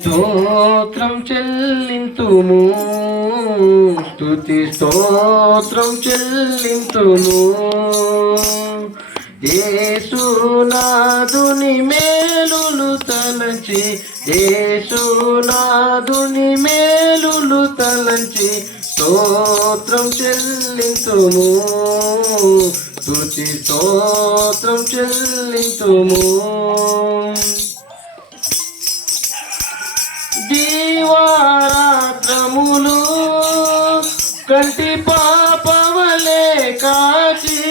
స్తోత్రం చెల్లింతుము. స్తుతి స్తోత్రం చెల్లింతుము. ఏసునాదుని మేలులు తలంచి ఏసునాదుని మేలులు తలంచి స్తోత్రం చెల్లింతుము. స్తుతి స్తోత్రం చెల్లింతుము. వారాత్రములు కంటి పాపవలే కాచి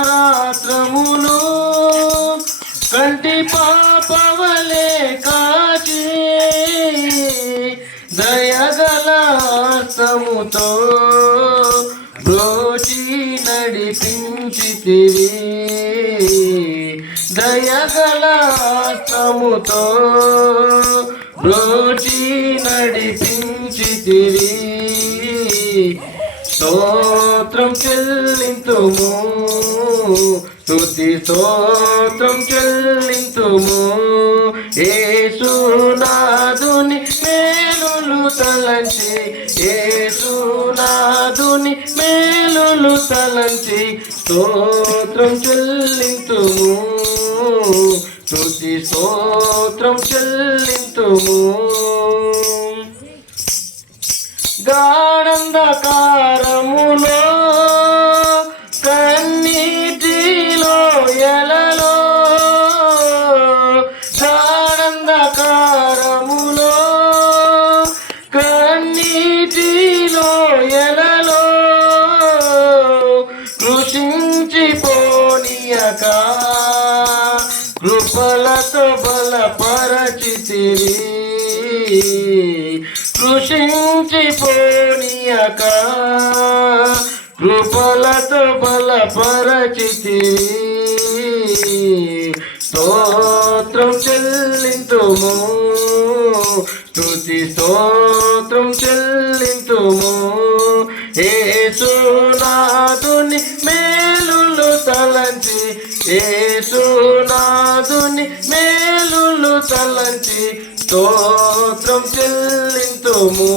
దీవారాత్రములు కంటి పాపవలే కాచి దయగల హస్తముతో బ్రోచి నడిపించితివి. దయగల హస్తముతో నడిపించితివి. స్తోత్రం చెల్లింతుము స్తుతి స్తోత్రం చెల్లింతుము. ఏసునాదుని మేలులు తలంచి ఏసునాదుని మేలులు తలంచి స్తోత్రం చెల్లింతుము. స్తుతి స్తోత్రం చెల్లింతుము. గానందకారములో కృపలతో బలపరచితివి కృషించిపోనీయక. కృపలతో బలపరచితివి స్తోత్రం చెల్లింతుము. స్తుతి స్తోత్రం చెల్లింతుము. ఏసునాథుని మేలులు తలంచి ఏసునాథుని మేలులు తలంచి స్తోత్రం చెల్లింతుము.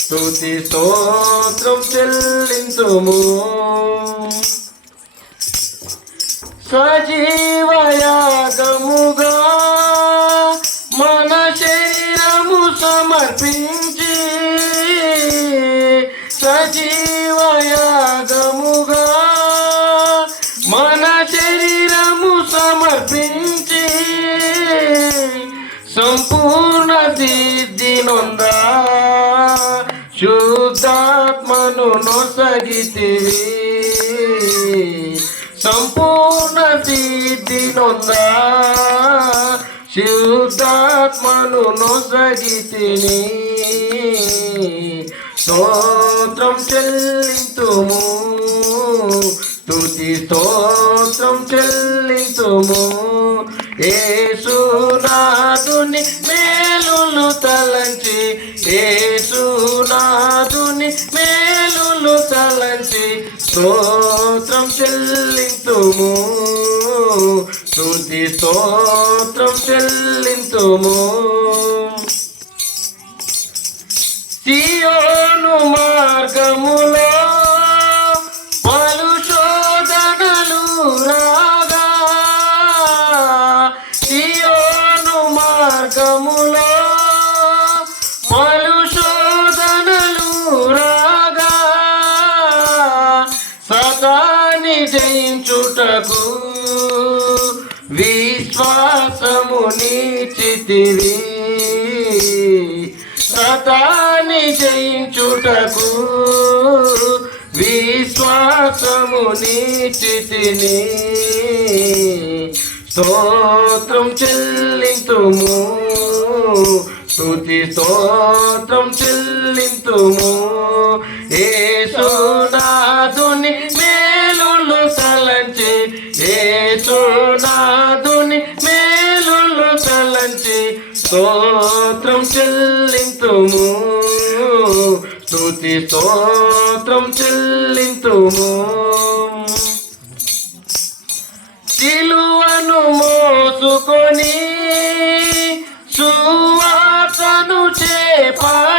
స్తుతి స్తోత్రం చెల్లింతుము. సజీవయాగముగా మన శరీరము సమర్పి శరీరము సమర్పించి సంపూర్ణ సిద్ధినొందా శుద్ధాత్మను నొసగితివి సంపూర్ణ సిద్ధినొందా శుద్ధాత్మను నొసగితిని స్తోత్రం చెల్లింతుము. స్తుతి స్తోత్రం చెల్లింతుము. ఏసునాథుని మేలులు తలంచి ఏసునాథుని మేలులు తలంచి స్తోత్రం చెల్లించుము స్తుతి స్తోత్రం చెల్లించుము సియోను మార్గములో జయించుటకు విశ్వాసము నీచితివి. సతాని జయించుటకు విశ్వాసము నీచితిని. స్తోత్రం చెల్లింతుము స్తుతి స్తోత్రం చెల్లింతుము. స్తోత్రం చెల్లింతుము. స్తుతి స్తోత్రం చెల్లింతుము. సిలువను మోసుకొని సువాసను చేపా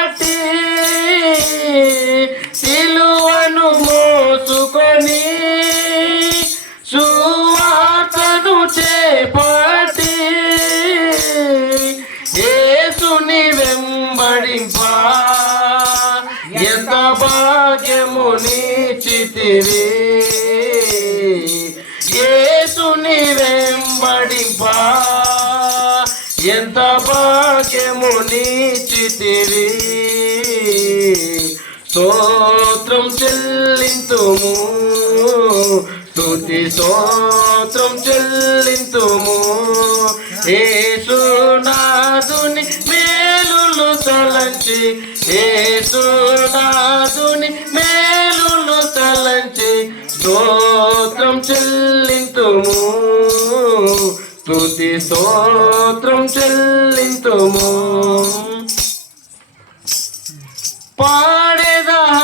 వెంబడింప ఎంత భాగ్యము నీచితివి ఏసుని వెంబడింపా ఎంత భాగ్యము నీచితివి స్తోత్రం చెల్లింతుము. స్తుతి స్తోత్రం చెల్లింతుము. తలంచి ఏసునాథుని మేలును తలంచి స్తోత్రం చెల్లింతుము. స్తుతి స్తోత్రం చెల్లింతుము. పాడేదా